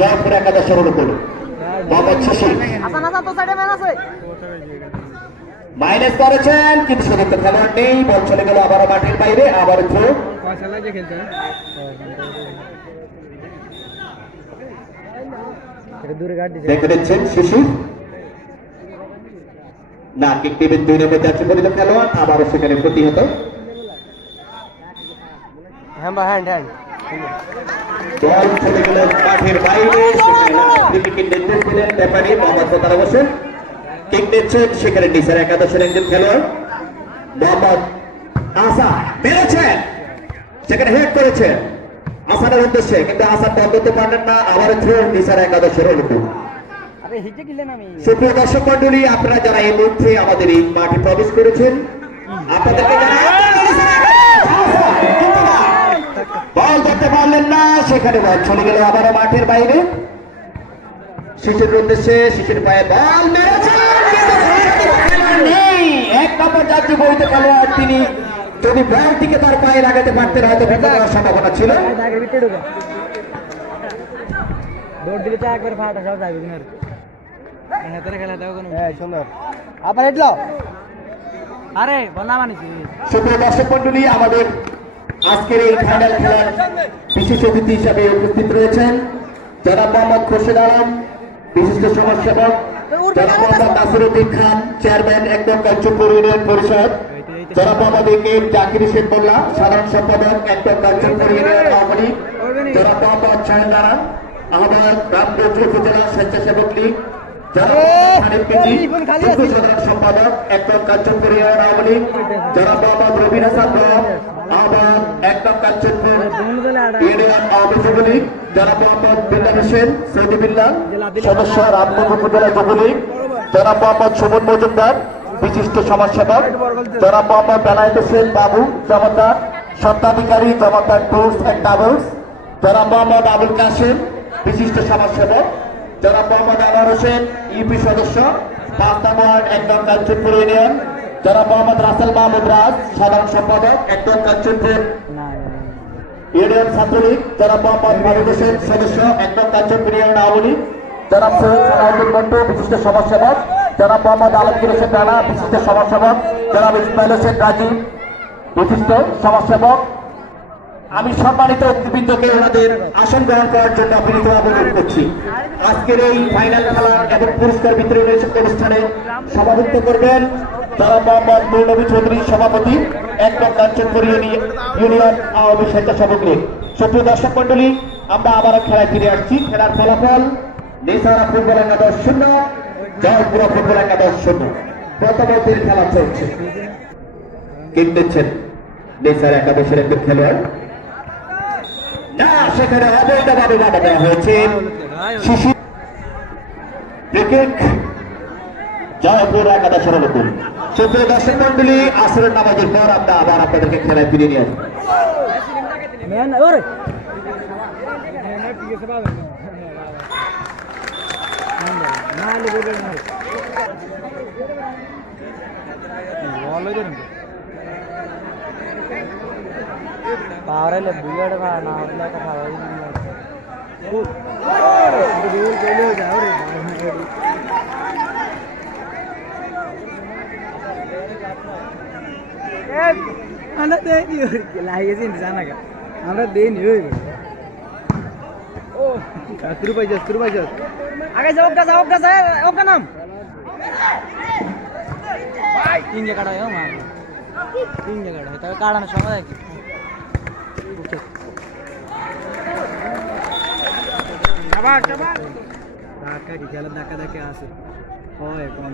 জয়পুর একাদশের অনুকূল মোহাম্মদ শশী আসান আসান তো সাইডে ম্যান আছে মাইনাস করেছেন কিন্তু সদস্য খেলোয়াড় নেই বল চলে গেল আবার মাঠের বাইরে আবার থ্রো দেখে নিচ্ছেন শিশির না কিক টিমের 2 নম্বর যাচ্ছে পরিত খেলোয়াড় আবারও সেখানে প্রতিহত বল চলে গেল মাঠের বাইরে ক্রিকেট নির্দেশ দিলেন রেফারি মোহাম্মদ মোতার হোসেন কিক নিচ্ছেন সেখানে নিসার একাদশের একজন খেলোয়াড় মোহাম্মদ আসান মেরেছেন সেখানে হেড করেছেন আসানের উদ্দেশ্যে কিন্তু আসান বল করতে পারলেন না আবার থ্রো নিসার একাদশের অনুকূল আরে হিটে কিলেন আমি সুপ্রিয় দর্শক মন্ডলী আপনারা যারা এই মুহূর্তে আমাদের এই মাঠে প্রবেশ করেছেন আপনাদেরকে বল করতে পারলেন না সেখানে বল চলে গেল আবার মাঠের বাইরে শিশুর উদ্দেশ্যে শিশুর পায়ে বল নেই 1 নম্বর যাত্রী বইতে খেলোয়াড় তিনি যদি বলটিকে তার পায়ে লাগাতে পারতেন হয়তো ভিতরে যাওয়ার সম্ভাবনা ছিল দৌড় দিলে তো একবার ফাটা সব যাবে না হাতের খেলা দাও কোন সুন্দর আবার এটলো আরে বলা মানিছি সুপ্রিয় দর্শক মন্ডলী আমাদের আজকের এই ফাইনাল খেলার বিশেষ অতিথি হিসাবে উপস্থিত রয়েছেন জনাব মোহাম্মদ খোরশেদ আলম বিশিষ্ট সমাজসেবক জনাব মোহাম্মদ নাসিরউদ্দিন খান চেয়ারম্যান একদম কাঞ্চনপুর ইউনিয়ন পরিষদ জনাব মোহাম্মদ একেএম জাকির হোসেন মোল্লা সাধারণ সম্পাদক একদম কাঞ্চনপুর ইউনিয়ন আওয়ামী লীগ জনাব মোহাম্মদ শাহিন রানা আহ্বায়ক রামগঞ্জ উপজেলা স্বেচ্ছাসেবক লীগ জনাব হানিফ পিজি যুগ্ম সাধারণ সম্পাদক একদম কাঞ্চনপুর ইউনিয়ন আওয়ামী লীগ জনাব মোহাম্মদ রবিন হাসান রব আহ্বায়ক একদম কাঞ্চনপুর ইউনিয়ন আওয়ামী যুবলীগ জনাব মোহাম্মদ বিল্লাল হোসেন সৌদি বিল্লাল সদস্য রামগঞ্জ উপজেলা যুবলীগ জনাব মোহাম্মদ সুমন মজুমদার বিশিষ্ট সমাজসেবক জনাব মোহাম্মদ বেলায়েত হোসেন বাবু জমাদার স্বত্বাধিকারী জমাদার ট্যুরস অ্যান্ড ট্রাভেলস জনাব মোহাম্মদ আবুল কাসেম বিশিষ্ট সমাজসেবক জনাব মোহাম্মদ আনোয়ার হোসেন ইউপি সদস্য 5 নম্বর একদম কাঞ্চনপুর ইউনিয়ন জনাব মোহাম্মদ রাসেল মাহমুদ রাজ সাধারণ সম্পাদক একদম কাঞ্চনপুর ইউনিয়ন ছাত্রলীগ জনাব মোহাম্মদ মাহমুদ হোসেন সদস্য একদম কাঞ্চনপুর ইউনিয়ন আওয়ামী লীগ জনাব সৈয়দ সালাউদ্দিন মন্টু বিশিষ্ট সমাজসেবক জনাব মোহাম্মদ আলমগীর হোসেন রানা বিশিষ্ট সমাজসেবক জনাব ইসমাইল হোসেন রাজীব বিশিষ্ট সমাজসেবক আমি সম্মানিত অতিথিবৃন্দকে ওনাদের আসন গ্রহণ করার জন্য বিনীতভাবে অনুরোধ করছি আজকের এই ফাইনাল খেলা এবং পুরস্কার বিতরণী অনুষ্ঠানে সভাপতিত্ব করবেন জনাব মোহাম্মদ নূরনবী চৌধুরী সভাপতি একদম কাঞ্চনপুর ইউনিয়ন আওয়ামী স্বেচ্ছাসেবক লীগ সুপ্রিয় দর্শক মন্ডলী আমরা আবারও খেলায় ফিরে আসছি খেলার ফলাফল নেসারা ফুটবল একাদশ 0 জয়পুর ফুটবল একাদশ 0 প্রথম খেলা চলছে কিক দিচ্ছেন নেসারা একাদশের একজন খেলোয়াড় না সেখানে অবৈধভাবে বাধা দেওয়া হয়েছে শিশু ক্রিকেট জয়পুর একাদশের অনুকূল সুপ্রিয় দর্শক মন্ডলী আসরের নামাজের পর আমরা আবার আপনাদেরকে খেলায় ফিরে নিয়ে আসবো पावर ले बिगड़ रहा ना अपना का था আমরা দেই লাগে যে ইনসান আগা আমরা দেই নি ওই ও 30 रुपए आगे जाओ का सर ओका नाम भाई 3 जगह है मार 3 जगह है तब काढाने समय है আবার ধাক্কা কি খেলা ধাক্কা ধাক্কা আছে হয় কম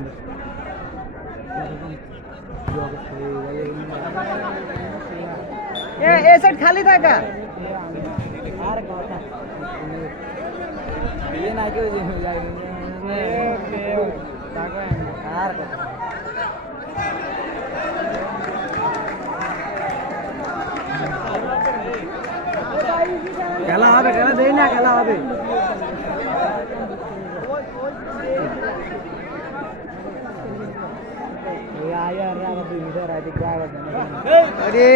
এ সাইড খালি থাকা আর কথা ये ना क्यों আর কথা খেলা হবে খেলা দেই না খেলা হবে আরে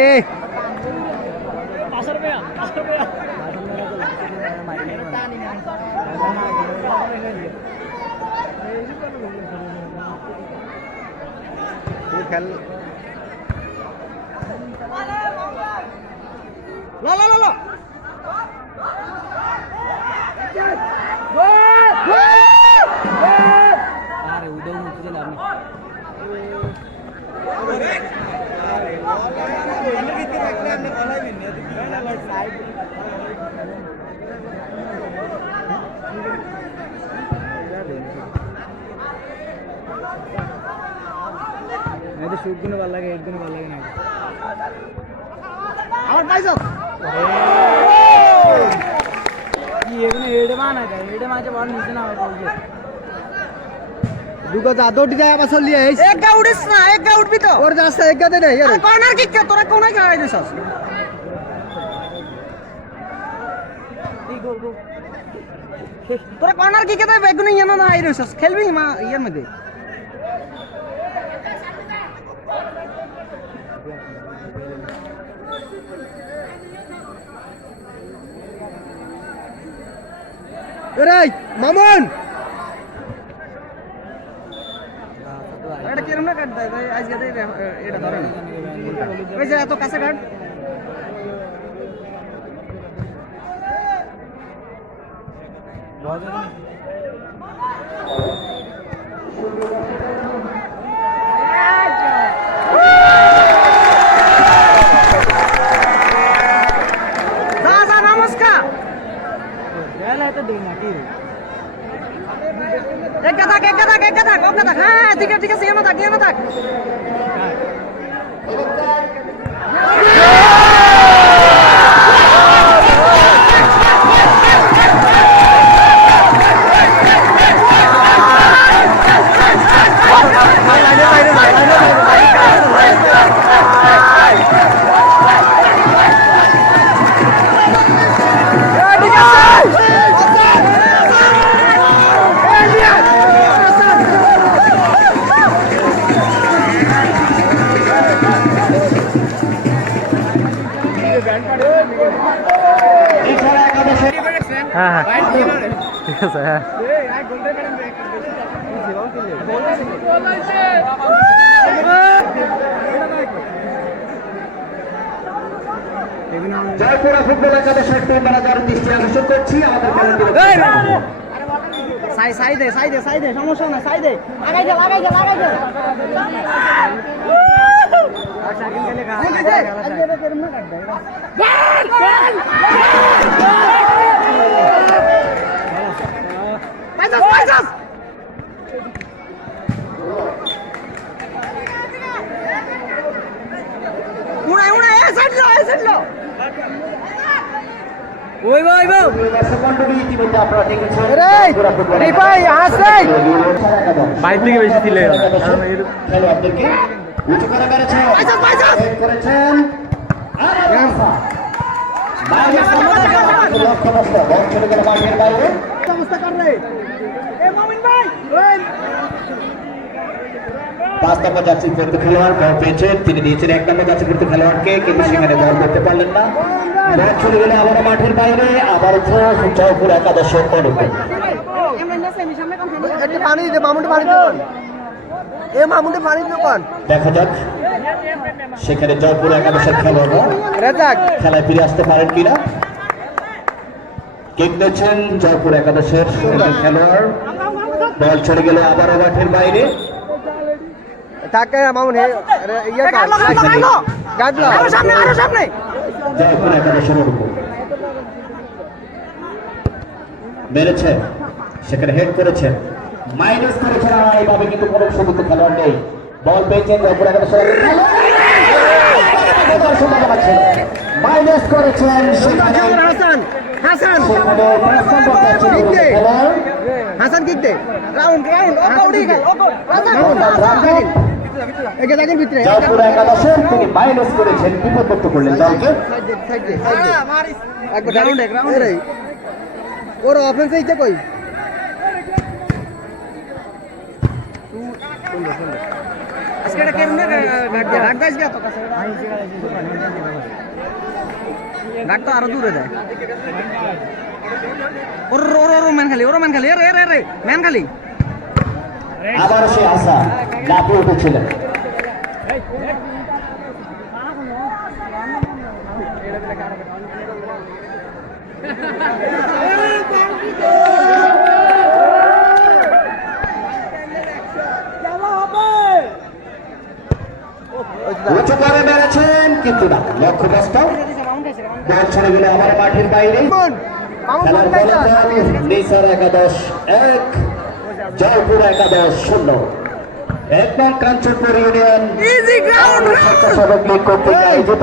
খেল লো লো লো লো আরে উদয় মুক্তি দিলাম শুট গুলো ভালো লাগে হেড গুলো ভালো লাগে না আমার পাইছো কি এখানে হেড মানা যায় হেড মাঝে বল নিচে না বলছে দুটো জাদুটি যায় আবার চলি আইস এক গা উড়িস না এক গা উঠবি তো ওর রাস্তা এক গাতে নেই আরে কর্নার কিক কে তোরা কোনায় খেলা দিছস এই গোল গোল তোরা কর্নার কিকে তো বেগুনি ইয়ানো না আইরছস খেলবি মা ইয়ার মধ্যে এরাই মামুন এটা কিরম না কাট ভাই আজকে এটা ধরে না ওই যে এত কাছে কাট নমস্কার হ্যাঁ ঠিক আছে ঠিক আছে এনো থাক হ্যাঁ হ্যাঁ ঠিক আছে হ্যাঁ জয়পুরা ফুটবল একাদশের টিম ম্যানেজার দৃষ্টি আকর্ষণ করছি আমাদের সাই দে সমস্যা না সাই দে লাগাই দে আর সাকিব গেলে পাইছাস উড়াই সাইড লো ওই ইতিমধ্যে আপনারা দেখেছেন বাইর থেকে বেশি দিলে খেলোয়াড়দেরকে উঁচু করে মেরেছেন করেছেন লক্ষ্যবস্ত বল চলে গেল মাঠের বাইরে পাঁচ নম্বর যাচ্ছি করতে খেলোয়াড় বল পেয়েছেন তিনি দিয়েছেন এক নম্বর যাচ্ছি করতে খেলোয়াড়কে কিন্তু সেখানে বল করতে পারলেন না বল চলে গেলে আবারও মাঠের বাইরে আবার জয়পুর একাদশের অনুকূল দেখা যাক সেখানে জয়পুর একাদশের খেলোয়াড়রা খেলায় ফিরে আসতে পারেন কিনা কিক দিচ্ছেন জয়পুর একাদশের খেলোয়াড় বল চলে গেল আবারও মাঠের বাইরে জয়পুর একাদশের অনুকূল মেরেছে সেখানে হেড করেছেন মাইনাস করেছেন আর এইভাবে কিন্তু কোনো সুযোগ খেলোয়াড় নেই বল পেয়েছেন জয়পুর একাদশের মাইনাস করেছেন হাসান কিক দে রাউন্ড জয়পুর একাদশের তিনি মাইনাস করেছেন বিপদমুক্ত করলেন দলকে ওর অফেন্সে ইচ্ছে কই আজকে এটা কেন না রাখদাস গিয়া তো কাছে গাড় তো আরো দূরে যায় ওর ওর ওর ম্যান খালি ম্যান খালি আবার সে আশা লাফে উঠেছিলেন। উঁচু করে মেরেছেন কিন্তু না, লক্ষ্যভ্রষ্ট। বল ছেড়ে গেলে আবার মাঠের বাইরে। খেলার ফলাফল নিসার 11-1, জয়পুর 11-0। একদম কাঞ্চনপুর ইউনিয়ন স্বেচ্ছাসেবক লীগ কর্তৃক আয়োজিত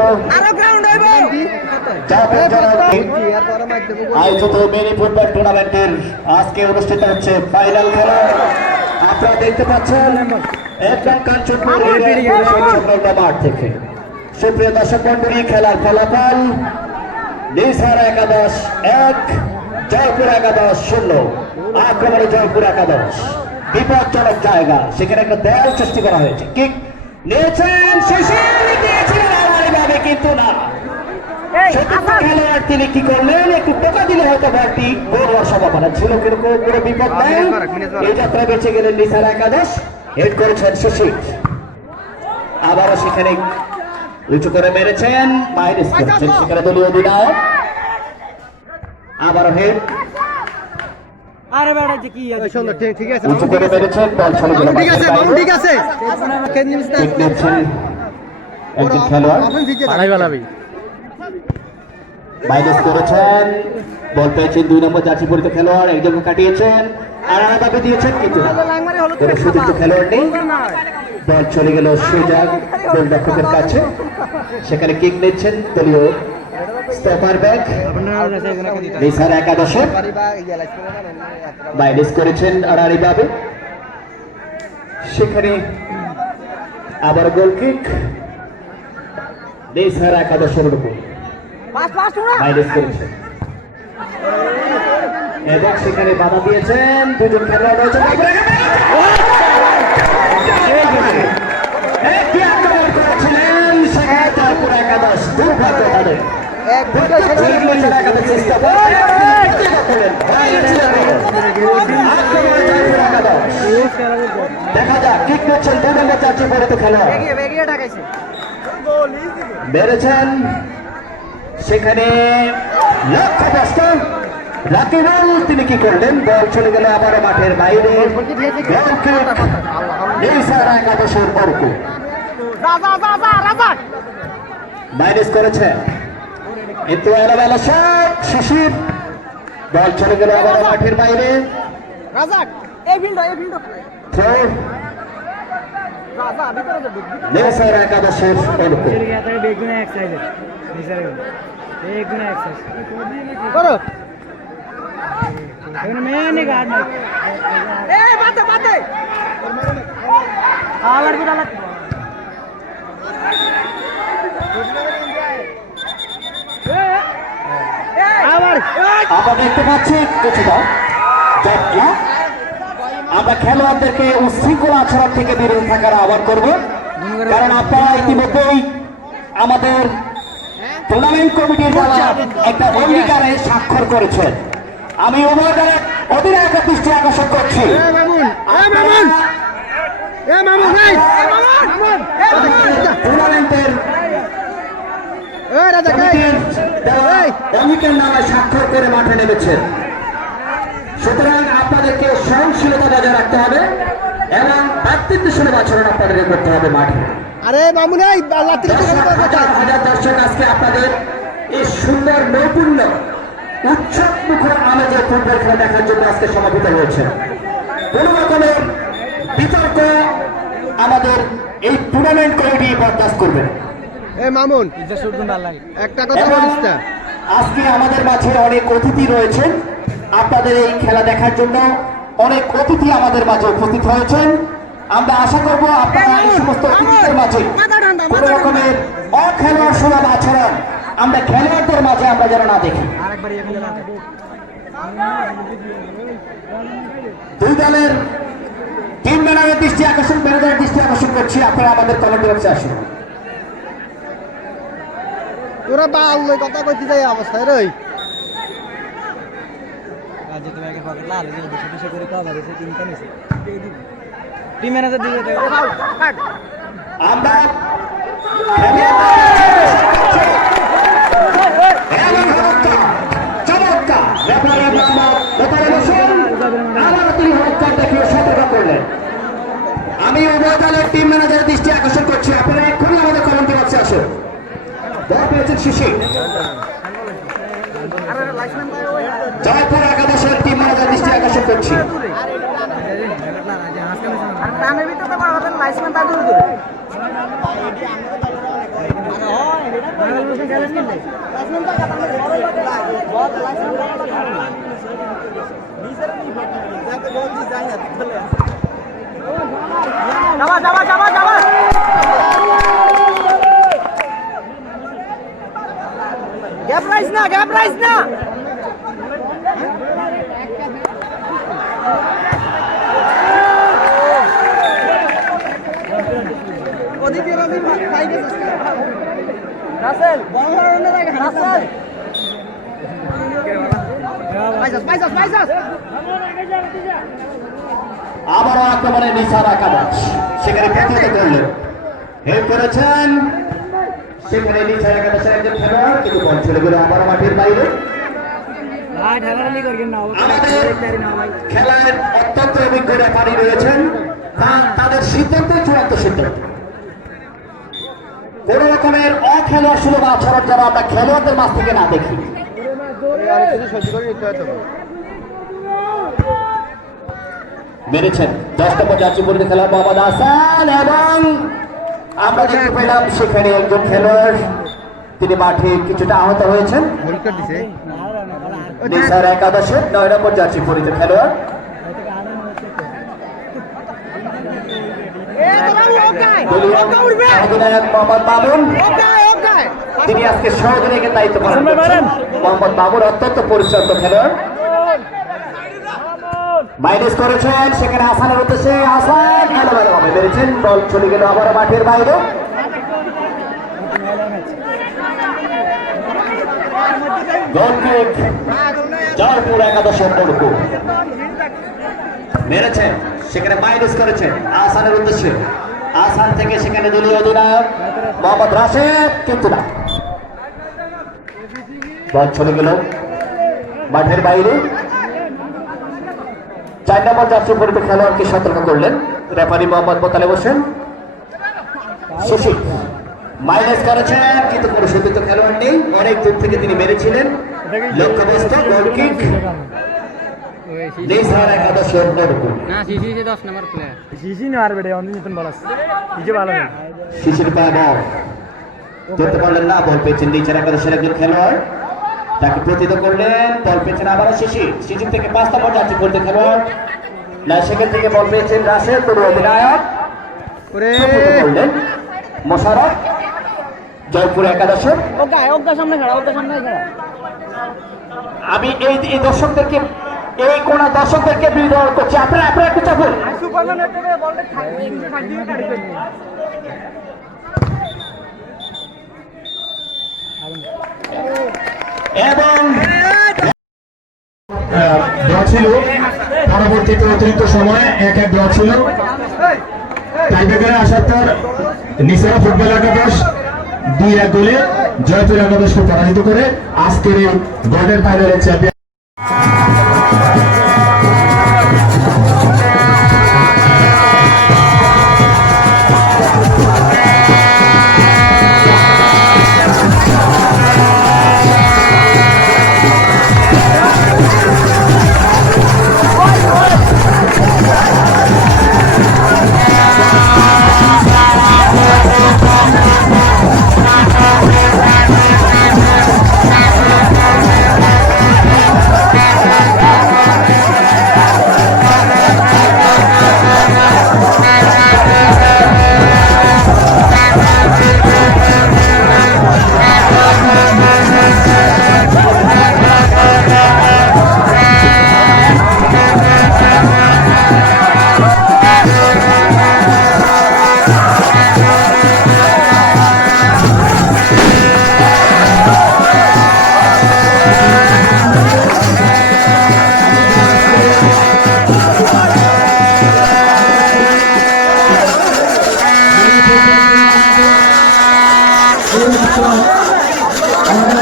আয়োজিত মিনি ফুটবল টুর্নামেন্টের আজকে অনুষ্ঠিত হচ্ছে ফাইনাল খেলা। আপনারা দেখতে পাচ্ছেন একদম কাঞ্চনপুর ইউনিয়ন মাঠ থেকে। সুপ্রিয় দর্শক মন্ডলী, খেলার ফলাফল নিসার 11-1, জয়পুর 11-0। আক্রমণে জয়পুর 11। বিপজ্জনক জায়গা, সেখানে একটা দেয়াল সৃষ্টি করা হয়েছে। কিক নিয়েছেন কিন্তু না, খেলোয়াড় তিনি কি করলেন, একটু টোকা দিলে হয়তো বলটি গোল হওয়ার সম্ভাবনা ছিল, কিন্তু কোনো বিপদ নেই। এই যাত্রা বেঁচে গেলেন নিসার 11। হেড করেছেন সুশীল, আবারও সেখানে উঁচু করে মেরেছেন, মাইনাস করেছেন সেখানে দলীয় অধিনায়ক। আবারও হেড আরে বেড়া যে কি সুন্দর, ঠিক আছে উঁচু করে মেরেছেন, বল চলে গেল। ঠিক আছে ঠিক আছে একজন খেলোয়াড় পাড়াই বানাবি মাইনাস করেছেন, বল পেয়েছেন 2 নম্বর জার্সি পরিহিত খেলোয়াড়, একজনকে কাটিয়েছেন আর আলাদাভাবে দিয়েছেন কিন্তু কোনো সুযোগ্য খেলোয়াড় নেই। বল চলে গেল সুজাগ গোলরক্ষকের কাছে, সেখানে কিক নিচ্ছেন দলীয় স্টপার ব্যাক নিসার 11। মাইনাস করেছেন আড়াআড়ি ভাবে, সেখানে আবার গোল কিক নিসার 11 উপর মাইনাস করেছেন এবং সেখানে বাধা দিয়েছেন দুজন খেলোয়াড় রয়েছে। একটি আক্রমণ করেছিলেন সেখানে জয়পুর 11। দুর্ভাগ্য তাদের, দেখা যাক কিক করছেন 2 নম্বর চারটি পরিহিত খেলোয়াড়, মেরেছেন সেখানে লক্ষ্যভ্রষ্ট রাকিবুল, তিনি কি করলেন, বল চলে গেল আবারও মাঠের বাইরে। মাইনাস করেছে কিন্তু এলোমেলো শট শিশির, বল চলে গেল আবারও মাঠের বাইরে। নিসার 11 অনুকূল। আমরা দেখতে পাচ্ছি কিছুটা জটলা, আমরা খেলোয়াড়দেরকে উশৃঙ্খল আচরণ থেকে বিরত থাকার আহ্বান করব, কারণ আপনারা ইতিমধ্যেই আমাদের টুর্নামেন্ট কমিটির দ্বারা একটা অঙ্গীকারে স্বাক্ষর করেছেন। আমি উভয় দলের অধিনায়কের দৃষ্টি আকর্ষণ করছি, টুর্নামেন্টের অঙ্গীকার নামায় স্বাক্ষর করে মাঠে নেমেছেন, সুতরাং আপনাদেরকে সহনশীলতা বজায় রাখতে হবে এবং ব্যক্তিত্বশীল আচরণ আপনাদের করতে হবে মাঠে। আরে মামুন হাজার দর্শক আজকে আপনাদের এই সুন্দর নৈপুণ্য উৎসব মুখর আমেজের ফুটবল খেলা দেখার জন্য আজকে সমাবেত হয়েছে। কোন রকমের বিতর্ক আমাদের এই টুর্নামেন্ট কমিটি বরদাস্ত করবে। মামুন একটা কথা বলিস না, আজকে আমাদের মাঝে অনেক অতিথি রয়েছেন, আপনাদের এই খেলা দেখার জন্য অনেক অতিথি আমাদের মাঝে উপস্থিত হয়েছেন। আমরা আশা করব আপনারা এই সমস্ত অতিথিদের মাঝে কোন রকমের অখেলোয়াড় সুলভ আচরণ আমরা খেলোয়াড়দের মাঝে আমরা যেন না দেখি। দুই দলের টিম ম্যানেজারের দৃষ্টি আকর্ষণ, ম্যানেজারের দৃষ্টি আকর্ষণ করছি, আপনারা আমাদের কমিটি অফিসে আসুন। তোরা বাল লই কথা কইতে যাই অবস্থায় রে আজকে তুমি আগে পকেট লাল দিয়ে বেশি বেশি করে কভার এসে তিনটা নিছে টিম ম্যানেজার দিবে তো আমরা চমৎকার রেফারি মোতালেব হোসেন আবার তিনি হত্যা দেখিয়ে সতর্ক করলেন। আমি উভয় দলের টিম ম্যানেজারের দৃষ্টি আকর্ষণ করছি, আপনারা এক্ষুনি আমাদের কমেন্ট বক্সে আসুন। বল পেয়েছেন শিশির, জয়পুর একাদশের টিম ম্যানেজার দৃষ্টি আকর্ষণ করছি। গ্যাপ রাইস না রাসেল রাসেল আবারও আক্রমণে নিসার একাদশ সেখানে প্রতিহত করলেন, হেড করেছেন সেখানে নিসার একাদশের একজন খেলোয়াড়, কিন্তু বল চলে গেল আবার মাঠের বাইরে। আমাদের খেলার অত্যন্ত অভিজ্ঞ রেফারি রয়েছেন, তাদের সিদ্ধান্ত চূড়ান্ত সিদ্ধান্ত। কোন রকমের অখেলোয়াড় সুলভ আচরণ যেন আমরা খেলোয়াড়দের মাঝ থেকে না দেখি। মেরেছেন 10 নম্বর জার্সি পরিতে খেলোয়াড় মোহাম্মদ হাসান, এবং আমরা দেখতে পেলাম সেখানে একজন খেলোয়াড় তিনি মাঠে কিছুটা আহত হয়েছেন। নিসার একাদশের 9 নম্বর জার্সি পরিতে খেলোয়াড় অধিনায়ক মোহাম্মদ মামুন, তিনি আজকে সহযোগীকে দায়িত্ব পালন করছেন। মোহাম্মদ মামুন অত্যন্ত পরিশ্রান্ত খেলোয়াড়, মাইনাস করেছেন সেখানে হাসানের উদ্দেশ্যে, হাসান ভালোভাবে মেরেছেন, বল চলে গেল আবার মাঠের বাইরে। জয়পুর একাদশের অনুকূল মেরেছেন সেখানে মাইনাস করেছেন আসানের উদ্দেশ্যে, আসান থেকে সেখানে দলীয় অধিনায়ক মোহাম্মদ রাশেদ, কিন্তু না, বল চলে গেল মাঠের বাইরে। 4 নম্বর জার্সি পরিহিত খেলোয়াড়কে সতর্ক করলেন রেফারি মোহাম্মদ মোতালেব হোসেন। শিশির মাইনাস করেছেন, কিন্তু কোনো সতীর্থ খেলোয়াড় নেই, অনেক দূর থেকে তিনি মেরেছিলেন, লক্ষ্যবস্তু গোল কিক। নিসার একাদশের অনুকূল শিশির পায় বল ধরতে পারলেন না, বল পেয়েছেন নিসার একাদশের একজন খেলোয়াড়, তাকে প্রতিহত করলেন, বল পেয়েছেন আবারও শিশির থেকে 5 নম্বর জার্সি পরিহিত খেলোয়াড় না, সেখান থেকে বল পেয়েছেন রাশেদ, তরুণ অধিনায়ক করলেন মোশাররফ। জয়পুর একাদশের আমি এই দর্শকদেরকে, এই কোন দর্শকদেরকে বিরোধ করছি, আপনারা একটু চাপুন। এবং ড্র ছিল, পরবর্তীতে অতিরিক্ত সময় 1-1 ড্র ছিল। টাইব্রেকারে আসার পর নিসারা ফুটবল একাদশ 2-1 গোলে জয়পুর একাদশকে পরাজিত করে আজকের এই গোল্ডেন ফাইনালের চ্যাম্পিয়ন।